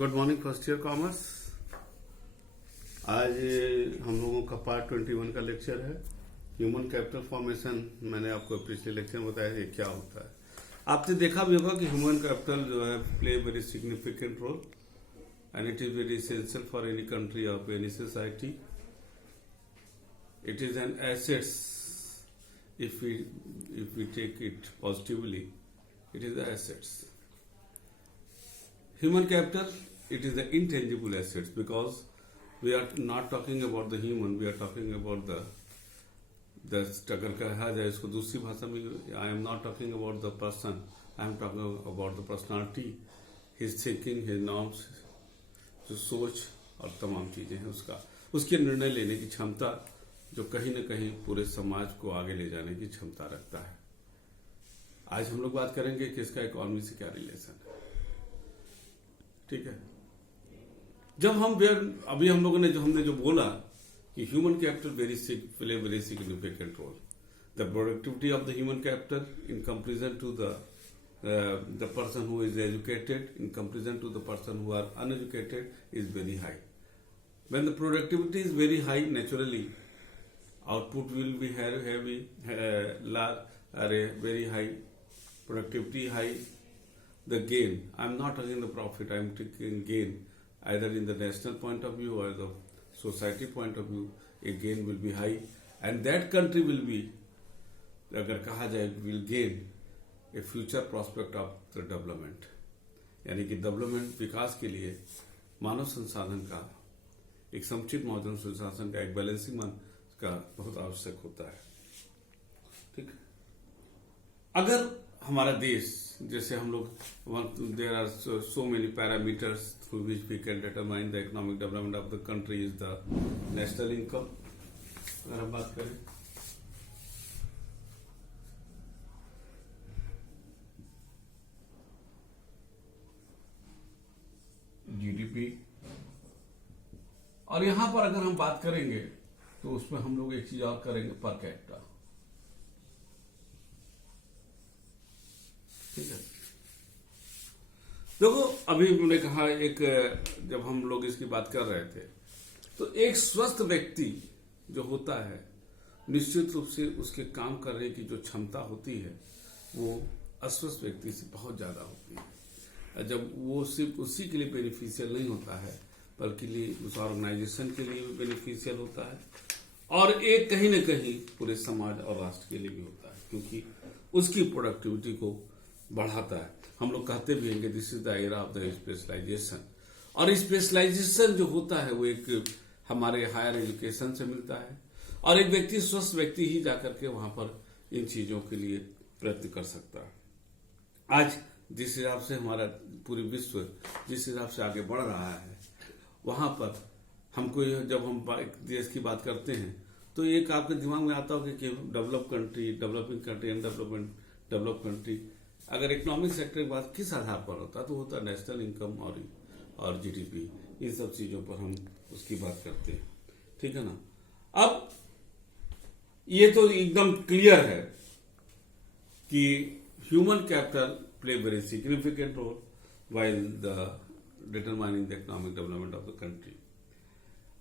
Good morning first year commerce. आज हम लोगों का पार्ट 21 का लेक्चर है ह्यूमन कैपिटल फॉर्मेशन। मैंने आपको पिछले लेक्चर में बताया ये क्या होता है। आपने देखा भी होगा कि ह्यूमन कैपिटल जो है play very significant role and it is very essential for any country or any society. It is an assets if we take it positively, it is the assets. Human capital, it is the intangible assets because we are not talking about the human, we are talking about the अगर कहा जाए इसको दूसरी भाषा में, I am not talking about the person, I am talking about the personality, his thinking, his norms, जो सोच और तमाम चीजें हैं उसके निर्णय लेने की क्षमता जो कहीं न कहीं पूरे समाज को आगे ले जाने की क्षमता रखता है। आज हम लोग बात करेंगे कि इसका इकोनॉमी से क्या रिलेशन है। ठीक है, जब अभी हम लोगों ने हमने जो बोला कि human capital play very significant role, the productivity of the human capital in comparison to the person who is educated in comparison to the person who are uneducated is very high. When the productivity is very high, naturally output will be heavy, very high, productivity high. The gain, I'm not taking the profit, I'm taking gain either in the national point of view or the society point of view. A gain will be high and that country will be, अगर कहा जाए, will gain a future prospect of the development. यानी कि development विकास के लिए मानव संसाधन का एक समुचित मानव संसाधन का एक बैलेंसिंग का बहुत आवश्यक होता है। ठीक, अगर हमारा देश जैसे हम लोग there are so many parameters through which we can determine the economic development of the country is the national income. अगर हम बात करें जीडीपी, और यहां पर अगर हम बात करेंगे तो उसमें हम लोग एक चीज और करेंगे, पर कैपिटा। ठीक है, देखो अभी मैंने कहा जब हम लोग इसकी बात कर रहे थे तो एक स्वस्थ व्यक्ति जो होता है निश्चित रूप से उसके काम करने की जो क्षमता होती है वो अस्वस्थ व्यक्ति से बहुत ज्यादा होती है। जब वो सिर्फ उसी के लिए बेनिफिशियल नहीं होता है बल्कि उस ऑर्गेनाइजेशन के लिए भी बेनिफिशियल होता है और एक कहीं न कहीं पूरे समाज और राष्ट्र के लिए भी होता है क्योंकि उसकी प्रोडक्टिविटी को बढ़ाता है। हम लोग कहते भी हैं कि this is the era of the specialisation, और स्पेशलाइजेशन जो होता है वो एक हमारे हायर एजुकेशन से मिलता है और एक व्यक्ति स्वस्थ व्यक्ति ही जाकर के वहां पर इन चीजों के लिए प्रयत्न कर सकता है। आज जिस हिसाब से हमारा पूरी विश्व जिस हिसाब से आगे बढ़ रहा है वहां पर हमको जब हम देश की बात करते हैं तो एक आपके दिमाग में आता होगा कि develop country, developing country and develop country. अगर इकोनॉमिक सेक्टर की बात किस आधार पर होता तो होता नेशनल इनकम और जीडीपी, इन सब चीजों पर हम उसकी बात करते हैं। ठीक है ना। अब ये तो एकदम क्लियर है कि human capital play very significant role while the determining the economic development of the country.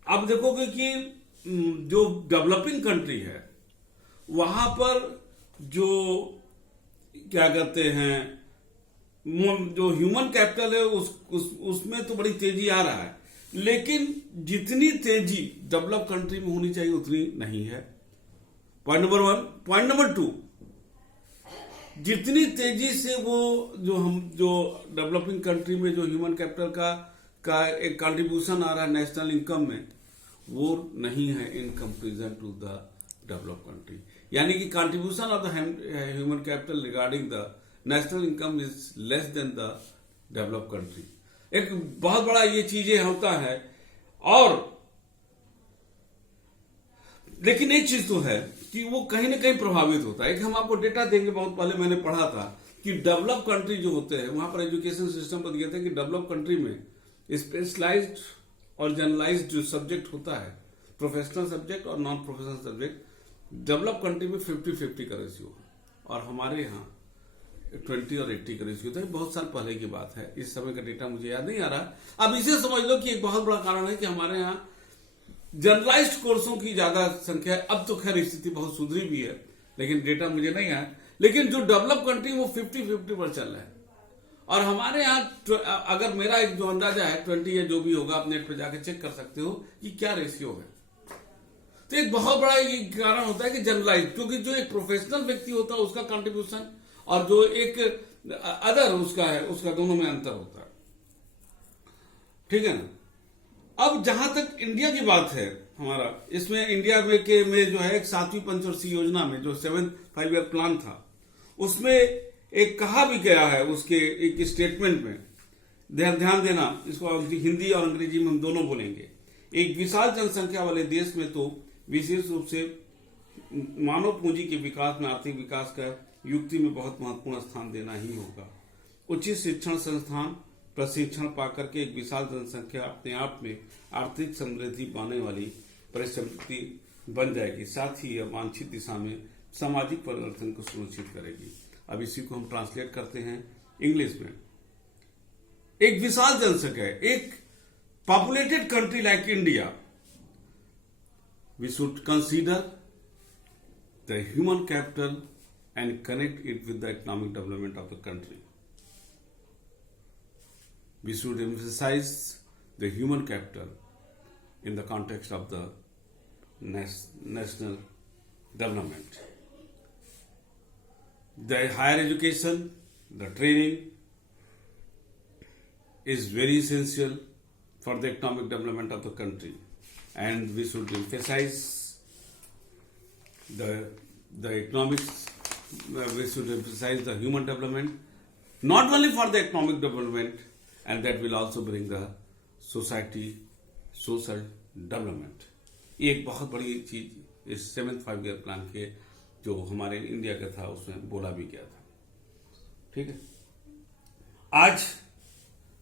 अब देखोगे कि जो डेवलपिंग कंट्री है वहां पर जो क्या कहते हैं जो ह्यूमन कैपिटल है उसमें तो बड़ी तेजी आ रहा है, लेकिन जितनी तेजी डेवलप कंट्री में होनी चाहिए उतनी नहीं है। Point number 1। पॉइंट नंबर 2, जितनी तेजी से वो जो डेवलपिंग कंट्री में जो ह्यूमन कैपिटल का एक कंट्रीब्यूशन आ रहा है नेशनल इनकम में वो नहीं है in comparison to the develop country. यानी कि contribution of the human capital regarding the national income is less than the develop country. एक बहुत बड़ा ये चीजें होता है। और लेकिन एक चीज तो है कि वो कहीं ना कहीं प्रभावित होता है। एक हम आपको डेटा देंगे, बहुत पहले मैंने पढ़ा था कि डेवलप कंट्री जो होते हैं वहां पर एजुकेशन सिस्टम पर दिया था कि डेवलप कंट्री में स्पेशलाइज्ड और जनरलाइज्ड जो सब्जेक्ट होता है, प्रोफेशनल सब्जेक्ट और non professional subject, develop country में 50-50 का रेशियो है और हमारे यहाँ 20 और 80 का रेशियो था। बहुत साल पहले की बात है, इस समय का डेटा मुझे याद नहीं आ रहा। अब इसे समझ लो कि एक बहुत बड़ा कारण है कि हमारे यहाँ जनरलाइज्ड कोर्सों की ज्यादा संख्या है। अब तो खैर स्थिति बहुत सुधरी भी है, लेकिन डेटा मुझे नहीं आया। लेकिन जो डेवलप कंट्री वो 50-50 पर चल रहा है, और हमारे यहाँ अगर मेरा एक जो अंदाजा है 20 या जो भी होगा, आप नेट पर जाकर चेक कर सकते हो कि क्या रेशियो है। तो एक बहुत बड़ा ये कारण होता है कि जनरलाइज, क्योंकि जो एक प्रोफेशनल व्यक्ति होता है उसका कंट्रीब्यूशन और जो एक अदर उसका है, उसका दोनों में अंतर होता है। ठीक है ना। अब जहां तक इंडिया की बात है हमारा, इसमें इंडिया में जो है एक 7वीं पंचवर्षीय योजना में जो 7th 5-year प्लान था, उसमें एक कहा भी गया है उसके एक स्टेटमेंट में, ध्यान देना, इसको हिंदी और अंग्रेजी में हम दोनों बोलेंगे। एक विशाल जनसंख्या वाले देश में तो विशेष रूप से मानव पूंजी के विकास में आर्थिक विकास का युक्ति में बहुत महत्वपूर्ण स्थान देना ही होगा। उचित शिक्षण संस्थान प्रशिक्षण पाकर के एक विशाल जनसंख्या अपने आप में आर्थिक समृद्धि पाने वाली परिसंपत्ति बन जाएगी, साथ ही यह वांछित दिशा में सामाजिक परिवर्तन को सुनिश्चित करेगी। अब इसी को हम ट्रांसलेट करते हैं इंग्लिश में। एक विशाल जनसंख्या, एक populated country like India, we should consider the human capital and connect it with the economic development of the country. We should emphasize the human capital in the context of the national development. The higher education, the training is very essential for the economic development of the country. And we should emphasize the economics, we should emphasize the human development, not only for the economic development, and that will also bring the social development. ये एक बहुत बड़ी चीज इस 7th 5-year plan के जो हमारे India का था उसमें बोला भी गया था। ठीक है। आज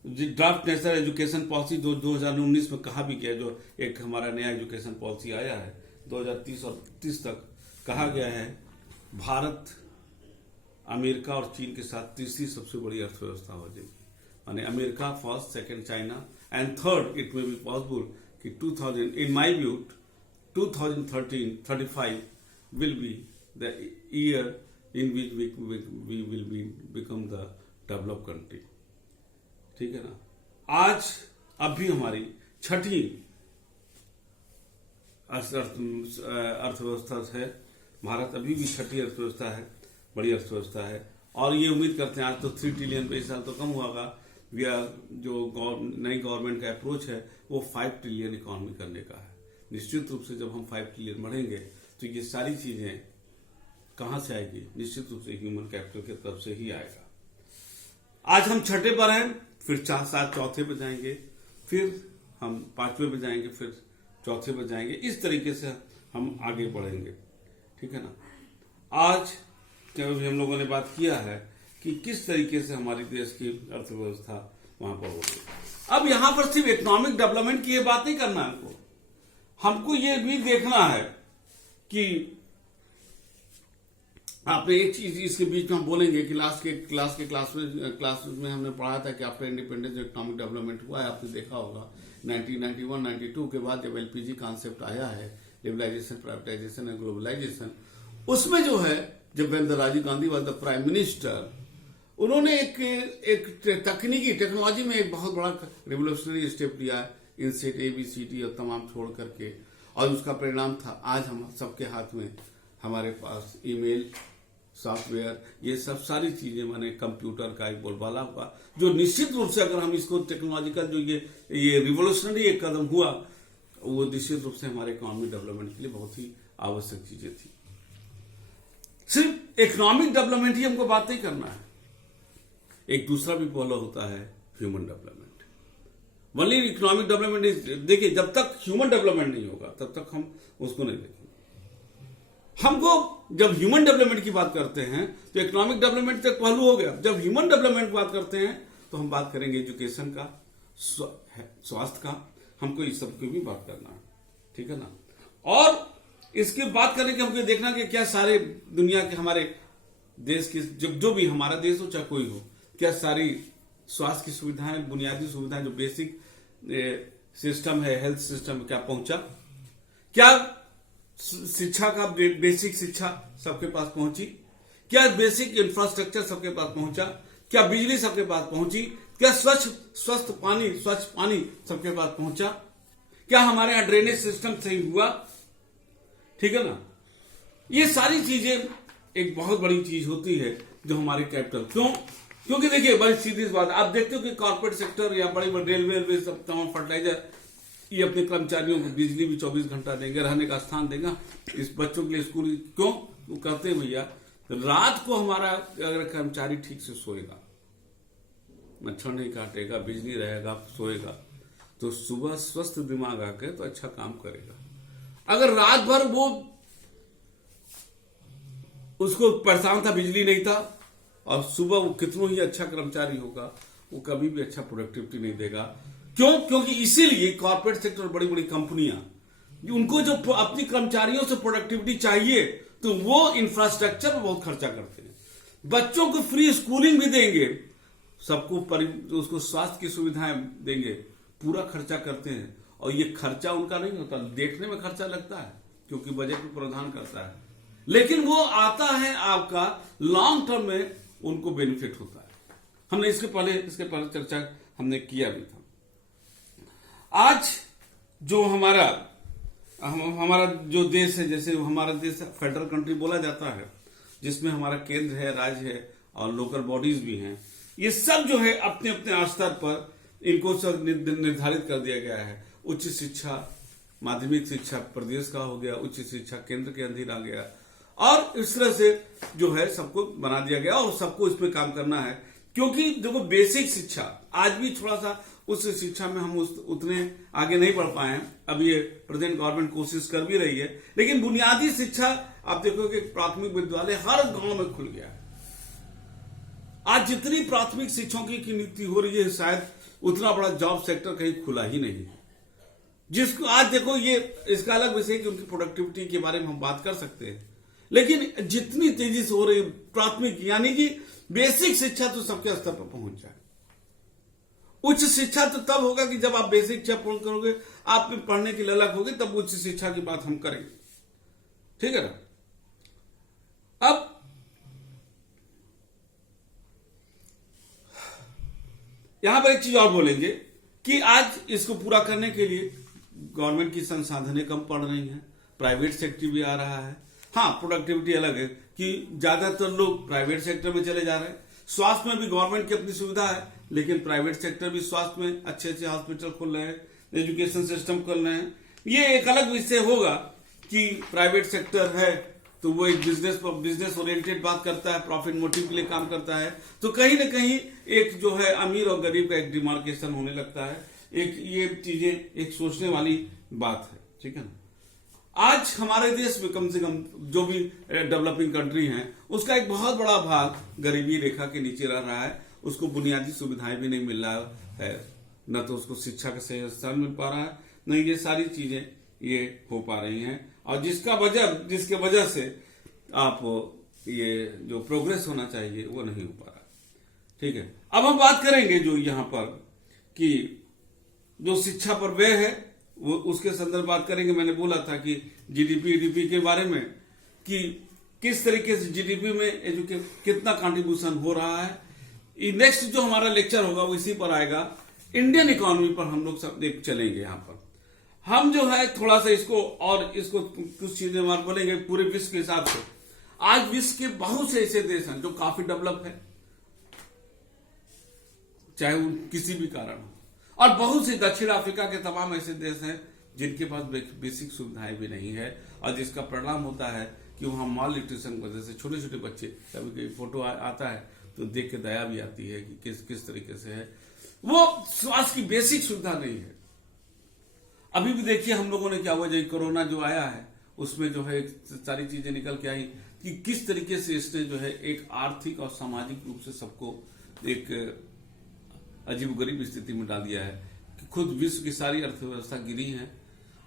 ड्राफ्ट नेशनल एजुकेशन पॉलिसी जो 2019 में कहा भी गया, जो एक हमारा नया एजुकेशन पॉलिसी आया है 2030 और 30 तक, कहा गया है भारत अमेरिका और चीन के साथ तीसरी सबसे बड़ी अर्थव्यवस्था हो जाएगी। माने America first, second China, and third it may be possible कि 2000, in my view 2035 will be the year in which we will be become the developed country. ठीक है ना। आज अभी हमारी छठी अर्थव्यवस्था है, भारत अभी भी छठी अर्थव्यवस्था है, बड़ी अर्थव्यवस्था है, और ये उम्मीद करते हैं आज तो 3 ट्रिलियन पे, इस साल तो कम होगा। जो नई गवर्नमेंट का अप्रोच है वो 5 ट्रिलियन इकोनॉमी करने का है। निश्चित रूप से जब हम 5 ट्रिलियन बढ़ेंगे तो ये सारी चीजें कहां से आएगी? निश्चित रूप से ह्यूमन कैपिटल की तरफ से ही आएगा। आज हम छठे पर हैं, फिर 4-7 चौथे पे जाएंगे, फिर हम 5वें पे जाएंगे, फिर चौथे पे जाएंगे। इस तरीके से हम आगे बढ़ेंगे। ठीक है ना। आज जब हम लोगों ने बात किया है कि किस तरीके से हमारे देश की अर्थव्यवस्था वहां पर होगी। अब यहां पर सिर्फ इकोनॉमिक डेवलपमेंट की ये बात नहीं करना है, हमको ये भी देखना है कि आपने एक चीज इसके बीच में हम बोलेंगे कि क्लास में हमने पढ़ा था कि आफ्टर इंडिपेंडेंस जो इकोनॉमिक डेवलपमेंट हुआ है, आपने देखा होगा 1991-92 के बाद जब एलपीजी कॉन्सेप्ट आया है, लिबरलाइजेशन, प्राइवेटाइजेशन एंड ग्लोबलाइजेशन, उसमें जो है जब Rajiv Gandhi was the prime minister, उन्होंने एक तकनीकी टेक्नोलॉजी में एक बहुत बड़ा रिवोल्यूशनरी स्टेप लिया, इनसेट, ABCD और तमाम छोड़ करके, और उसका परिणाम था आज हम सबके हाथ में, हमारे पास ईमेल, सॉफ्टवेयर, ये सब सारी चीजें, माने कंप्यूटर का एक बोलबाला हुआ, जो निश्चित रूप से अगर हम इसको टेक्नोलॉजिकल जो ये रिवोल्यूशनरी एक कदम हुआ, वो निश्चित रूप से हमारे इकोनॉमिक डेवलपमेंट के लिए बहुत ही आवश्यक चीजें थी। सिर्फ इकोनॉमिक डेवलपमेंट ही हमको बात नहीं करना है, एक दूसरा भी पहलू होता है human development. Only economic development, देखिए जब तक ह्यूमन डेवलपमेंट नहीं होगा तब तक हम उसको नहीं देखेंगे। हमको जब ह्यूमन डेवलपमेंट की बात करते हैं तो इकोनॉमिक डेवलपमेंट तक पहलू हो गया, जब ह्यूमन डेवलपमेंट की बात करते हैं तो हम बात करेंगे एजुकेशन का, स्वास्थ्य का, हमको इस सब की भी बात करना है। ठीक है ना। और इसकी बात करने के हमको देखना कि क्या सारे दुनिया के हमारे देश की जो भी हमारा देश हो चाहे कोई हो, क्या सारी स्वास्थ्य की सुविधाएं, बुनियादी सुविधाएं जो बेसिक सिस्टम है, हेल्थ सिस्टम क्या पहुंचा? क्या शिक्षा का बेसिक शिक्षा सबके पास पहुंची? क्या बेसिक इंफ्रास्ट्रक्चर सबके पास पहुंचा? क्या बिजली सबके पास पहुंची? क्या स्वच्छ पानी सबके पास पहुंचा? क्या हमारे यहां ड्रेनेज सिस्टम सही हुआ? ठीक है ना? ये सारी चीजें एक बहुत बड़ी चीज होती है जो हमारे कैपिटल। क्योंकि देखिए बड़ी सीधी बात, आप देखते हो कि कॉर्पोरेट सेक्टर या बड़ी बड़ी रेलवे सब तमाम फर्टिलाइजर, ये अपने कर्मचारियों को बिजली भी 24 घंटा देंगे, रहने का स्थान देगा, इस बच्चों के लिए स्कूल। क्यों? वो कहते हैं भैया रात को हमारा अगर कर्मचारी ठीक से सोएगा, मच्छर नहीं काटेगा, बिजली रहेगा, सोएगा, तो सुबह स्वस्थ दिमाग आके तो अच्छा काम करेगा। अगर रात भर वो उसको परेशान था, बिजली नहीं था, और सुबह वो कितना ही अच्छा कर्मचारी होगा, वो कभी भी अच्छा प्रोडक्टिविटी नहीं देगा। क्यों? क्योंकि इसीलिए कॉर्पोरेट सेक्टर, बड़ी बड़ी कंपनियां, उनको जो अपनी कर्मचारियों से प्रोडक्टिविटी चाहिए तो वो इंफ्रास्ट्रक्चर में बहुत खर्चा करते हैं। बच्चों को फ्री स्कूलिंग भी देंगे, सबको उसको स्वास्थ्य की सुविधाएं देंगे, पूरा खर्चा करते हैं। और ये खर्चा उनका नहीं होता, देखने में खर्चा लगता है क्योंकि बजट में प्रावधान करता है, लेकिन वो आता है आपका लॉन्ग टर्म में उनको बेनिफिट होता है। हमने इसके पहले चर्चा हमने किया भी था। आज जो हमारा जो देश है, जैसे हमारा देश फेडरल कंट्री बोला जाता है, जिसमें हमारा केंद्र है, राज्य है और लोकल बॉडीज भी हैं, ये सब जो है अपने अपने स्तर पर इनको सब निर्धारित कर दिया गया है। उच्च शिक्षा, माध्यमिक शिक्षा प्रदेश का हो गया, उच्च शिक्षा केंद्र के अधीन आ गया, और इस तरह से जो है सबको बना दिया गया और सबको इसमें काम करना है। क्योंकि देखो बेसिक शिक्षा आज भी थोड़ा सा उस शिक्षा में हम उतने आगे नहीं बढ़ पाए हैं। अब ये प्रेजेंट गवर्नमेंट कोशिश कर भी रही है, लेकिन बुनियादी शिक्षा आप देखोगे प्राथमिक विद्यालय हर गांव में खुल गया है। आज जितनी प्राथमिक शिक्षकों की नियुक्ति हो रही है, शायद उतना बड़ा जॉब सेक्टर कहीं खुला ही नहीं है। जिसको आज देखो, ये इसका अलग विषय कि उनकी प्रोडक्टिविटी के बारे में हम बात कर सकते हैं, लेकिन जितनी तेजी से हो रही प्राथमिक यानी कि बेसिक शिक्षा तो सबके स्तर पर पहुंच जाए। उच्च शिक्षा तो तब होगा कि जब आप बेसिक शिक्षा पूर्ण करोगे, आप में पढ़ने की ललक होगी, तब उच्च शिक्षा की बात हम करेंगे। ठीक है ना? अब यहां पर एक चीज और बोलेंगे कि आज इसको पूरा करने के लिए गवर्नमेंट की संसाधनें कम पड़ रही हैं, प्राइवेट सेक्टर भी आ रहा है। हाँ, प्रोडक्टिविटी अलग है कि ज्यादातर लोग प्राइवेट सेक्टर में चले जा रहे हैं। स्वास्थ्य में भी गवर्नमेंट की अपनी सुविधा है, लेकिन प्राइवेट सेक्टर भी स्वास्थ्य में अच्छे अच्छे हॉस्पिटल खोल रहे हैं, एजुकेशन सिस्टम खोल रहे हैं। ये एक अलग विषय होगा कि प्राइवेट सेक्टर है तो वो एक बिजनेस ओरिएंटेड बात करता है, प्रॉफिट मोटिव के लिए काम करता है, तो कहीं ना कहीं एक जो है अमीर और गरीब का एक डिमार्केशन होने लगता है। एक ये चीजें एक सोचने वाली बात है। ठीक है ना? आज हमारे देश में कम से कम जो भी डेवलपिंग कंट्री हैं, उसका एक बहुत बड़ा भाग गरीबी रेखा के नीचे रह रहा है। उसको बुनियादी सुविधाएं भी नहीं मिल रहा है, न तो उसको शिक्षा का सही स्थान मिल पा रहा है, न ये सारी चीजें ये हो पा रही हैं, और जिसके वजह से आप ये जो प्रोग्रेस होना चाहिए वो नहीं हो पा रहा। ठीक है, अब हम बात करेंगे जो यहाँ पर कि जो शिक्षा पर व्यय है वो उसके संदर्भ बात करेंगे। मैंने बोला था कि जीडीपी के बारे में कि किस तरीके से जीडीपी में कितना कंट्रीब्यूशन हो रहा है। नेक्स्ट जो हमारा लेक्चर होगा वो इसी पर आएगा, इंडियन इकोनॉमी पर हम लोग सब चलेंगे। यहाँ पर हम जो है थोड़ा सा इसको कुछ चीजें हमारे बोलेंगे पूरे विश्व के हिसाब से। आज विश्व के बहुत से ऐसे देश हैं जो काफी डेवलप है, चाहे वो किसी भी कारण हो, और बहुत से दक्षिण अफ्रीका के तमाम ऐसे देश हैं जिनके पास बेसिक सुविधाएं भी नहीं है, और जिसका परिणाम होता है कि वहां माल न्यूट्रिशन की वजह से छोटे छोटे बच्चे, कभी फोटो आता है तो देख के दया भी आती है कि किस तरीके से है, वो स्वास्थ्य की बेसिक सुविधा नहीं है। अभी भी देखिए हम लोगों ने क्या हुआ, जो कोरोना जो आया है उसमें जो है सारी चीजें निकल के आई कि किस तरीके से इसने जो है एक आर्थिक और सामाजिक रूप से सबको एक अजीबोगरीब स्थिति में डाल दिया है कि खुद विश्व की सारी अर्थव्यवस्था गिरी है,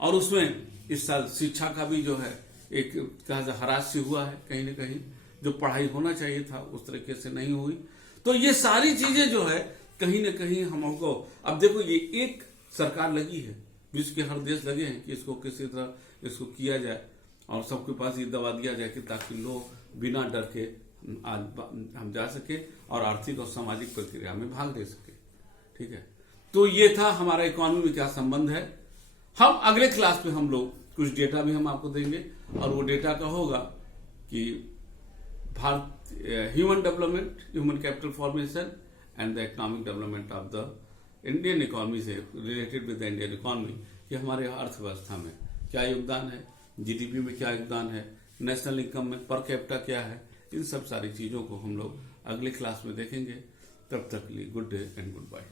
और उसमें इस साल शिक्षा का भी जो है एक ह्रास हुआ है कहीं ना कहीं। जो पढ़ाई होना चाहिए था उस तरीके से नहीं हुई। तो ये सारी चीजें जो है कहीं ना कहीं हमको, अब देखो ये एक सरकार लगी है, विश्व के हर देश लगे हैं कि इसको किसी तरह इसको किया जाए और सबके पास ये दवा दिया जाए कि ताकि लोग बिना डर के हम जा सके और आर्थिक और सामाजिक प्रक्रिया में भाग ले सके। ठीक है, तो ये था हमारा इकोनॉमी में क्या संबंध है। हम अगले क्लास में हम लोग कुछ डेटा भी हम आपको देंगे और वो डेटा का होगा कि Bharat human development, human capital formation and the economic development of the Indian economy से related with the Indian economy, कि हमारे अर्थव्यवस्था में क्या योगदान है, जीडीपी में क्या योगदान है, नेशनल इनकम में पर कैपिटा क्या है। इन सब सारी चीजों को हम लोग अगले क्लास में देखेंगे। तब तक के लिए good day and good bye.